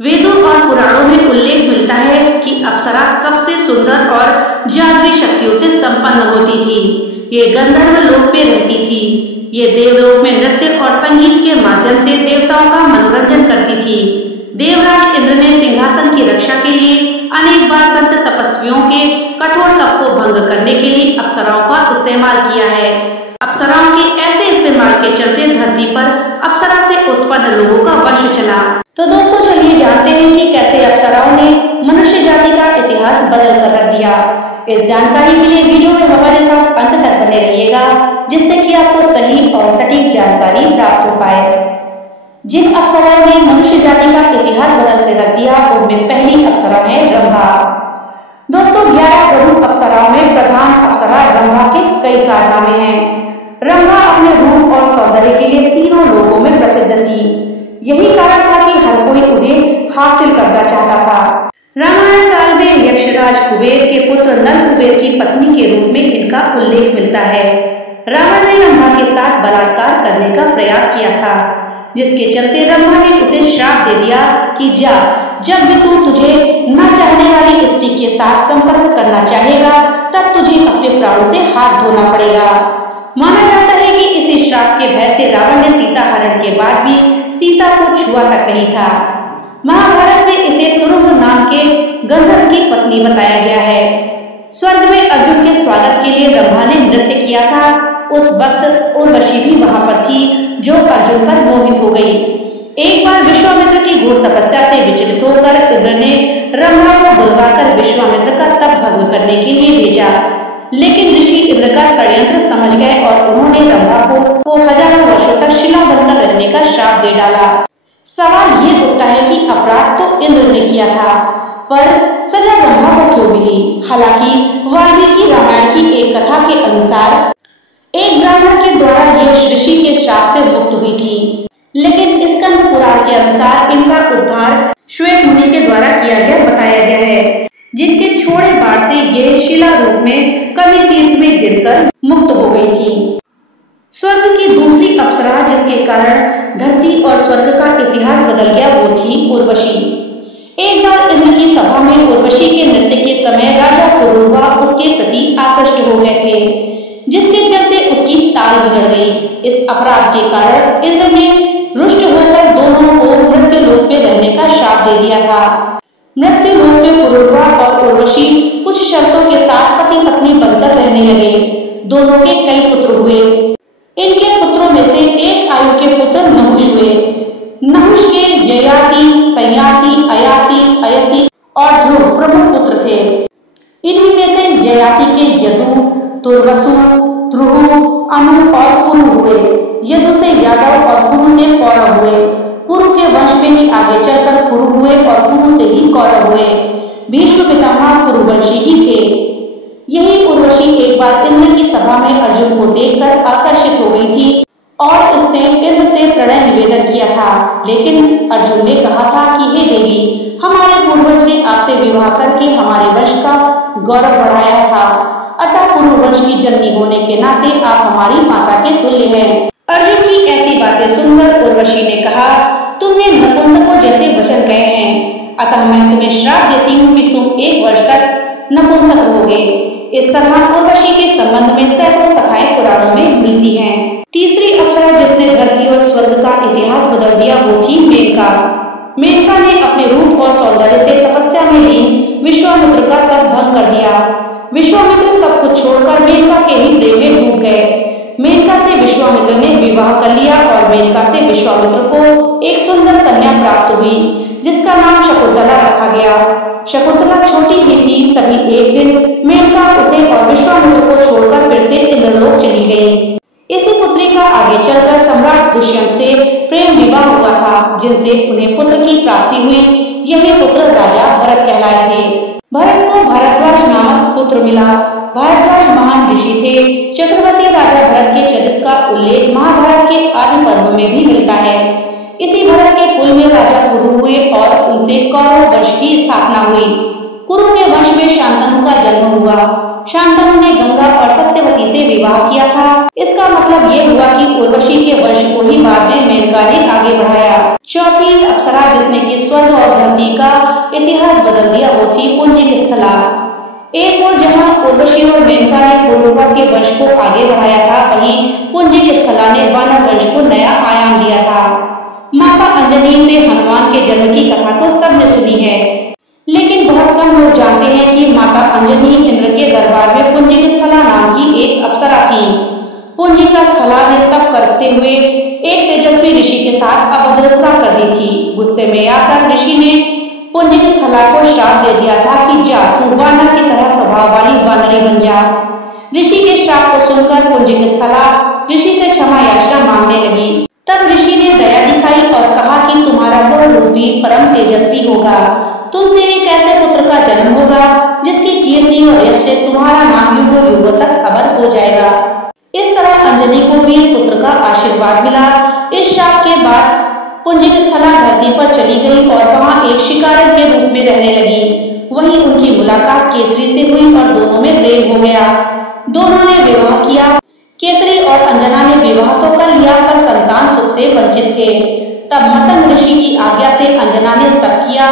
वेदों और पुराणों में उल्लेख मिलता है कि अप्सरा सबसे सुंदर और जादुई शक्तियों से संपन्न होती थी। ये गंधर्व लोक में रहती थी। ये देवलोक में नृत्य और संगीत के माध्यम से देवताओं का मनोरंजन करती थी। देवराज इंद्र ने सिंहासन की रक्षा के लिए अनेक बार संत तपस्वियों के कठोर तप को भंग करने के लिए अप्सराओं का इस्तेमाल किया है। अप्सराओं के ऐसे इस्तेमाल के चलते धरती पर अप्सरा से उत्पन्न लोगों का वंश चला। तो दोस्तों चलिए जानते हैं कि कैसे अप्सराओं ने मनुष्य जाति का इतिहास बदल कर रख दिया। इस जानकारी के लिए वीडियो में हमारे साथ अंत तक बने रहिएगा, जिससे कि आपको सही और सटीक जानकारी प्राप्त हो पाए। जिन अप्सराओं ने मनुष्य जाति का इतिहास बदल कर रख दिया उनमें पहली अप्सरा है रंभा। दोस्तों 11 प्रमुख अप्सराओं में प्रधान अप्सरा रंभा के कई कारनामे हैं। रंभा अपने रूप और सौंदर्य के लिए तीनों लोगों में प्रसिद्ध थी। यही कारण था कि हर कोई उन्हें हासिल करना चाहता था। रामायण काल में यक्षराज कुबेर के पुत्र नल कुबेर की पत्नी के रूप में इनका उल्लेख मिलता है। रावण ने रंभा के साथ बलात्कार करने का प्रयास किया था, जिसके चलते रंभा ने उसे श्राप दे दिया कि जा, जब भी तू तुझे न चाहने वाली स्त्री के साथ संपर्क करना चाहेगा तब तुझे अपने प्राणों से हाथ धोना पड़ेगा। माना जाता है कि इसी श्राप के भय से रावण ने सीता हरण के बाद भी सीता को छुआ तक नहीं था। महाभारत में इसे तुरुंग नाम के गंधर्व की पत्नी बताया गया है। स्वर्ग में अर्जुन के स्वागत के लिए रंभा ने नृत्य किया था। उस वक्त उर्वशी भी वहां पर थी, जो अर्जुन पर मोहित हो गई। एक बार विश्वामित्र की घोर तपस्या से विचलित होकर इंद्र ने रंभा को बुलवाकर विश्वामित्र का तप भंग करने के लिए भेजा, लेकिन ऋषि इंद्र का षड्यंत्र समझ गए और उन्होंने रंभा को हजारों वर्षों तक शिला बनकर रहने का श्राप दे डाला। सवाल ये उठता है कि अपराध तो इंद्र ने किया था, पर सजा रंभा को क्यों मिली? हालांकि वाल्मीकि रामायण की एक कथा के अनुसार एक ब्राह्मण के द्वारा यह ऋषि के श्राप से मुक्त हुई थी, लेकिन स्कंद पुराण के अनुसार इनका उद्धार श्वेत मुनि के द्वारा किया गया बताया गया है, जिनके छोड़े बाढ़ से यह शिला रूप में कवि तीर्थ में गिरकर मुक्त हो गई थी। स्वर्ग की दूसरी अप्सरा जिसके कारण धरती और स्वर्ग का इतिहास बदल गया वो थी उर्वशी। एक बार इंद्र की सभा में उर्वशी के नृत्य के समय राजा पुरूरवा उसके प्रति आकृष्ट हो गए थे, जिसके चलते उसकी ताल बिगड़ गई। इस अपराध के कारण इंद्र ने रुष्ट होकर दोनों को मृत्यु लोक में रहने का श्राप दे दिया था। मृत्यु लोक में पुरूरवा और उर्वशी कुछ शर्तों के साथ पति पत्नी बनकर रहने लगे। दोनों के कई पुत्र हुए। इनके पुत्रों में से एक आयु के पुत्र नहुष हुए। नहुष के ययाति, संयाति, अयाति, अयति और ध्रुव प्रमुख पुत्र थे। इन्हीं में से ययाति के यदु, तुर्वसु, ध्रुव, अनु और पुरु हुए। यदु से यादव और पुरु से पौरव हुए। पुरु के वंश में ही आगे चलकर पुरु हुए और पुरु से ही कौरव हुए। भीष्म पितामह पुरुवंशी ही थे। यही उर्वशी एक बार इंद्र की सभा में अर्जुन को देखकर आकर्षित हो गई थी और इसने इंद्र से प्रणय निवेदन किया था, लेकिन अर्जुन ने कहा था कि हे देवी, हमारे पूर्वज ने आपसे विवाह करके हमारे वंश का गौरव बढ़ाया था, अतः पुरुवंश की जननी होने के नाते आप हमारी माता के तुल्य हैं। अर्जुन की ऐसी बातें सुनकर उर्वशी ने कहा, तुमने नपुंसकों जैसे वचन कहे हैं, अतः मैं तुम्हें श्राप देती हूँ कि तुम 1 वर्ष तक नपुंसक रहोगे। इस तरह उर्वशी के संबंध में सैकड़ों कथाएं पुराणों में मिलती हैं। तीसरी अप्सरा जिसने धरती और स्वर्ग का इतिहास बदल दिया वो थी मेनका। मेनका ने अपने रूप और सौंदर्य से तपस्या में लीन विश्वामित्र का तप भंग कर दिया। विश्वामित्र सब कुछ छोड़कर मेनका के ही प्रेम में डूब गए। मेनका से विश्वामित्र ने विवाह कर लिया और मेनका से विश्वामित्र को एक सुंदर कन्या प्राप्त हुई, जिसका नाम शकुंतला रखा गया। शकुंतला छोटी ही थी, तभी एक दिन मेनका उसे और विश्वामित्र को छोड़कर फिर से इंद्रलोक चली गई। इसी पुत्री का आगे चलकर सम्राट दुष्यंत से प्रेम विवाह हुआ था, जिनसे उन्हें पुत्र की प्राप्ति हुई। यही पुत्र राजा भरत कहलाए थे। भरत को भारद्वाज नामक पुत्र मिला। भारद्वाज महान ऋषि थे। चक्रवर्ती राजा भरत के चरित्र का उल्लेख महाभारत के आदि पर्व में भी मिलता है। इसी भरत के कुल में राजा कुरु हुए और उनसे कौरव वंश की स्थापना हुई। कुरु के वंश में शांतनु का जन्म हुआ। शांतनु ने गंगा और सत्यवती से विवाह किया था। इसका मतलब ये हुआ कि उर्वशी के वंश को ही बाद में मेनका ने आगे बढ़ाया। चौथी अप्सरा जिसने कि स्वर्ग और धरती का इतिहास बदल दिया वो थी पुंजिक स्थला। एक और जहां उर्वशी और मेनका ने पुरुरवा के वंश को आगे बढ़ाया था, वहीं पुंजिक स्थला ने वानर वंश को नया आयाम दिया था। माता अंजनी से हनुमान के जन्म की कथा तो सबने सुनी है, लेकिन बहुत कम लोग जानते हैं कि माता अंजनी इंद्र के दरबार में पुंजिक स्थला नाम की एक अप्सरा थी। पुंजिका स्थला ने तप करते हुए एक तेजस्वी ऋषि के साथ अभद्रता कर दी थी। गुस्से में आकर ऋषि ने पुंजिक स्थला को श्राप दे दिया था कि जा तू वानर की तरह स्वभाव वाली वानरी बन जा। ऋषि के श्राप को सुनकर पुंजिक स्थला ऋषि से क्षमा याचना मांगने लगी। तब ऋषि ने दया दिखाई और कहा कि तुम्हारा वह रूप भी परम तेजस्वी होगा। तुमसे एक ऐसे पुत्र का जन्म होगा जिसकी कीर्ति और यश से तुम्हारा नाम युगों युगों तक अमर हो जाएगा। इस तरह अंजनी को वीर पुत्र का आशीर्वाद मिला। इस शाप के बाद पुंजिक स्थला धरती पर चली गई और वहां एक शिकारी के रूप में रहने लगी। वहीं उनकी मुलाकात केसरी से हुई और दोनों में प्रेम हो गया। दोनों ने विवाह किया। केसरी और अंजना ने विवाह तो कर लिया पर संतान सुख से वंचित थे। तब मतंग ऋषि की आज्ञा से अंजना ने तप किया।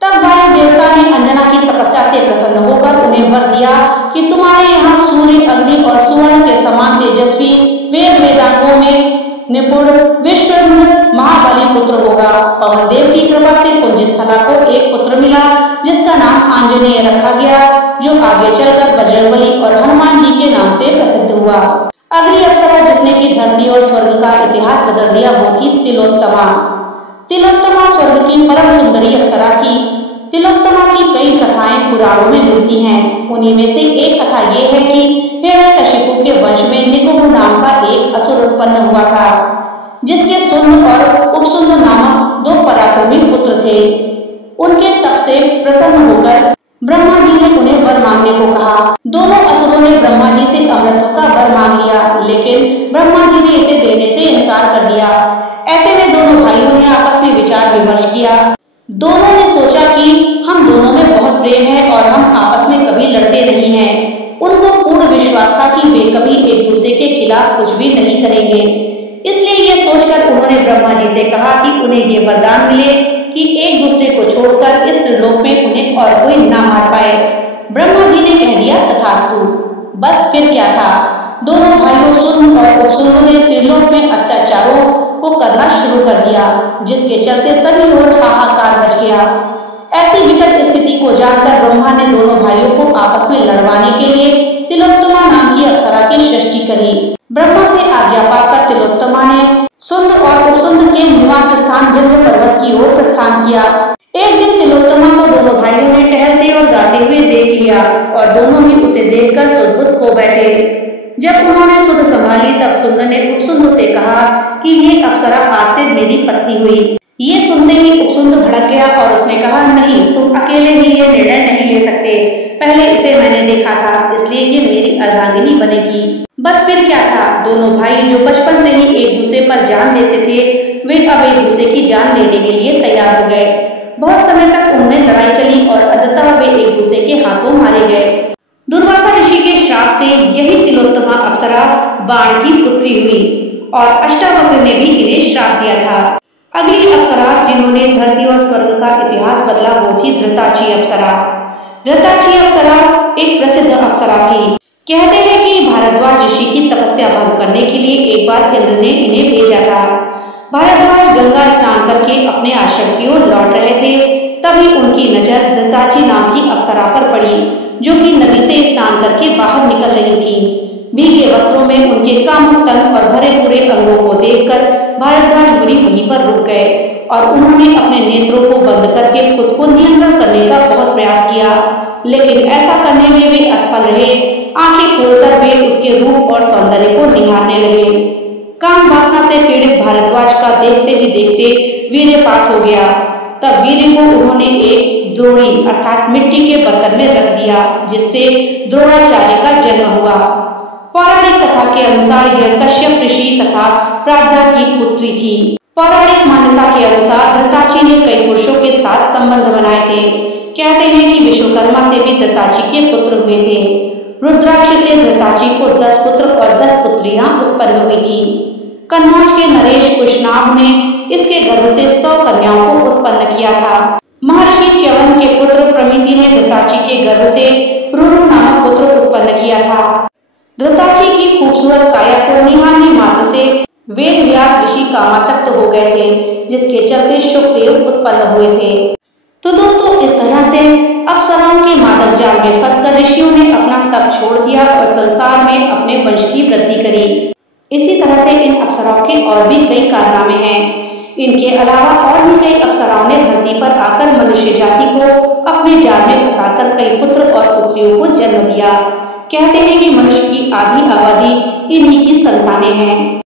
तब वायु देवता ने अंजना की तपस्या से प्रसन्न होकर उन्हें वर दिया कि तुम्हारे यहाँ सूर्य, अग्नि और सुवर्ण के समान तेजस्वी, वेद वेदांगों में निपुण, विश्वज्ञ महाबली पुत्र होगा। पवन देव की कृपा से पुंजिक स्थला को एक पुत्र मिला जिसका नाम आंजनेय रखा गया, जो आगे चलकर बजरंगबली और हनुमान जी के नाम से प्रसिद्ध हुआ। अगली अप्सरा जिसने की धरती और स्वर्ग का इतिहास बदल दिया वो थी तिलोत्तमा। तिलोत्तमा स्वर्ग की परम सुंदरी अप्सरा थी। तिलोत्तमा की कई कथाएं पुराणों में मिलती हैं। उन्हीं में से एक कथा ये है कि हिरण्यकशिपु के वंश में निकुम्भ नाम का एक असुर उत्पन्न हुआ था, जिसके सुंद और उपसुंद नामक दो पराक्रमी पुत्र थे। उनके तप से प्रसन्न होकर ब्रह्मा जी ने उन्हें वर मांगने को कहा। दोनों असुरों ने ब्रह्मा जी से अमृत का वर मांग लिया, लेकिन ब्रह्मा जी ने इसे देने से इनकार कर दिया। ऐसे में दोनों भाइयों ने आपस में विचार विमर्श किया। दोनों ने सोचा कि हम दोनों में बहुत प्रेम है और हम आपस में कभी लड़ते नहीं हैं। उनको पूर्ण विश्वास था कि वे कभी एक दूसरे के खिलाफ कुछ भी नहीं करेंगे। इसलिए ये सोचकर उन्होंने ब्रह्मा जी से कहा कि उन्हें ये वरदान मिले कि एक दूसरे को छोड़कर इस त्रिलोक में उन्हें और कोई ना मार पाए। ब्रह्मा जी ने कह दिया तथास्तु। बस फिर क्या था, दोनों भाइयों सुंद और उपसुंद ने त्रिलोक में अत्याचारों को करना शुरू कर दिया, जिसके चलते सभी ओर हाहाकार मच गया। ऐसी विकट स्थिति को जानकर ब्रह्मा ने दोनों भाइयों को आपस में लड़वाने के लिए तिलोत्तमा नाम की अप्सरा की सृष्टि करी। ब्रह्मा से आज्ञा पाकर तिलोत्तमा ने सुंद और उपसुंद के निवास स्थान विंध्य पर्वत की ओर प्रस्थान किया। एक दिन तिलोत्तमा को दोनों भाइयों ने टहलते और गाते हुए देख लिया और दोनों ही उसे देखकर सुध-बुध खो बैठे। जब उन्होंने सुध संभाली तब सुंद ने उपसुंद से कहा कि ये अप्सरा आज से मेरी पत्नी हुई। ये सुनते ही उपसुंद भड़क गया और उसने कहा, नहीं, तुम अकेले ही ये निर्णय नहीं ले सकते। पहले इसे मैंने देखा था, इसलिए ये मेरी अर्धांगिनी बनेगी। बस फिर क्या था, दोनों भाई जो बचपन से ही एक दूसरे पर जान लेते थे, वे अब एक दूसरे की जान लेने के लिए तैयार हो गए। बहुत समय तक उनमें लड़ाई चली और अंततः वे एक दूसरे के हाथों मारे गए। दुर्वासा ऋषि के श्राप से यही तिलोत्तमा अप्सरा बाण की पुत्री हुई और अष्टावक्र ने भी इन्हें श्राप दिया था। अगली अप्सरा जिन्होंने धरती और स्वर्ग का इतिहास बदला वो थी धृताची अप्सरा। धृताची अप्सरा एक प्रसिद्ध अप्सरा थी। कहते हैं कि भारद्वाज ऋषि की तपस्या भंग करने के लिए एक बार इंद्र ने इन्हें भेजा था। भारद्वाज गंगा स्नान करके अपने आश्रम की ओर लौट रहे थे, तभी उनकी नजर धृताची नाम की अप्सरा पर पड़ी, जो कि नदी से स्नान करके बाहर निकल रही थी। भीगे वस्त्रों में उनके कामुक तन और भरे पूरे अंगों को देखकर भारद्वाज मुनि वहीं पर रुक गए और उन्होंने अपने नेत्रों को बंद करके खुद को नियंत्रण करने का बहुत प्रयास किया, लेकिन ऐसा करने में वे असफल रहे। आंखें खोलकर वे उसके रूप और सौंदर्य को निहारने लगे। काम वासना से पीड़ित भारद्वाज का देखते ही देखते वीर्यपात हो गया। तब वीर्य को उन्होंने एक द्रोणी अर्थात मिट्टी के बर्तन में रख दिया, जिससे द्रोणाचार्य का जन्म हुआ। पौराणिक कथा के अनुसार यह कश्यप ऋषि तथा प्राद्या की पुत्री थी। पौराणिक मान्यता के अनुसार धृताची ने कई पुरुषों के साथ संबंध बनाए थे। कहते हैं कि विश्वकर्मा से भी धृताची के पुत्र हुए थे। रुद्राक्ष से घृताची को 10 पुत्र और 10 पुत्रियां उत्पन्न हुई थी। कन्नौज के नरेश कुशनाभ ने इसके गर्भ से 100 कन्याओं को उत्पन्न किया था। महर्षि च्यवन के पुत्र प्रमिति ने घृताची के गर्भ से रुरु नामक पुत्र उत्पन्न किया था। घृताची की खूबसूरत काया को निहारने मात्र से वेद व्यास ऋषि कामासक्त हो गए थे, जिसके चलते शुकदेव उत्पन्न हुए थे। तो दोस्तों, इस तरह से अप्सराओं के मादक जाल में फंसकर ऋषियों ने अपना तप छोड़ दिया और संसार में अपने वंश की वृद्धि करी। इसी तरह से इन अप्सराओं के और भी कई कारनामे हैं। इनके अलावा और भी कई अप्सराओं ने धरती पर आकर मनुष्य जाति को अपने जाल में फंसाकर कई पुत्र और पुत्रियों को जन्म दिया। कहते हैं कि मनुष्य की आधी आबादी इन्हीं की संतानें हैं।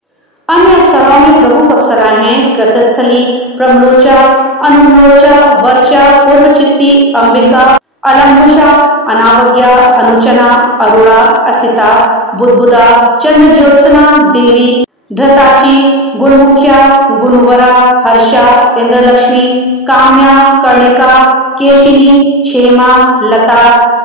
अन्य अप्सराओं में प्रमुख अप्सराएं हैं कृतस्थली, प्रमलोचा, अनुमलोचा, वर्चा, पूर्वचित्ती, अंबिका, अलंकुशा, अनावज्ञा, अनुचना, अरुणा, असिता, बुद्बुदा, चंद्रज्योत्सना देवी, घृताची, गुणमुख्या, गुणवरा, हर्षा, इंद्रलक्ष्मी, काम्या, कर्णिका, केशिनी, क्षेमा, लता,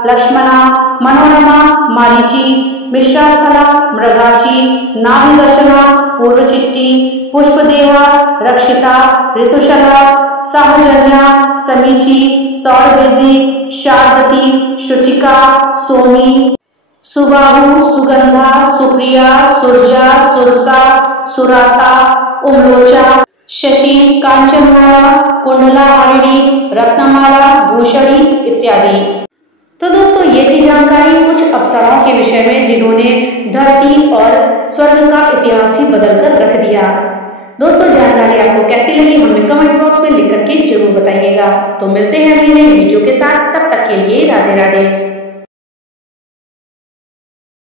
लक्ष्मणा, मनोरमा, मारीची, मिश्रास्थला, मृगाची, नाभिदर्शना, पूर्वचिट्टी, पुष्पदेहा, रक्षिता, ऋतुशला, साहजन्या, समीची, सौरवृद्धि, शारदती, शुचिका, सोमी, सुबाहु, सुगंधा, सुप्रिया, सुरजा, सुरसा, सुराता, उमलोचा, शशि, कांचनमाला, कुंडला हरिणी, रत्नमाला, भूषणी इत्यादि। तो दोस्तों, ये थी जानकारी कुछ अप्सराओं के विषय में जिन्होंने धरती और स्वर्ग का इतिहास ही बदलकर रख दिया। दोस्तों, जानकारी आपको कैसी लगी हमें कमेंट बॉक्स में लिख करके जरूर बताइएगा। तो मिलते हैं अगली नई वीडियो के साथ, तब तक के लिए राधे राधे।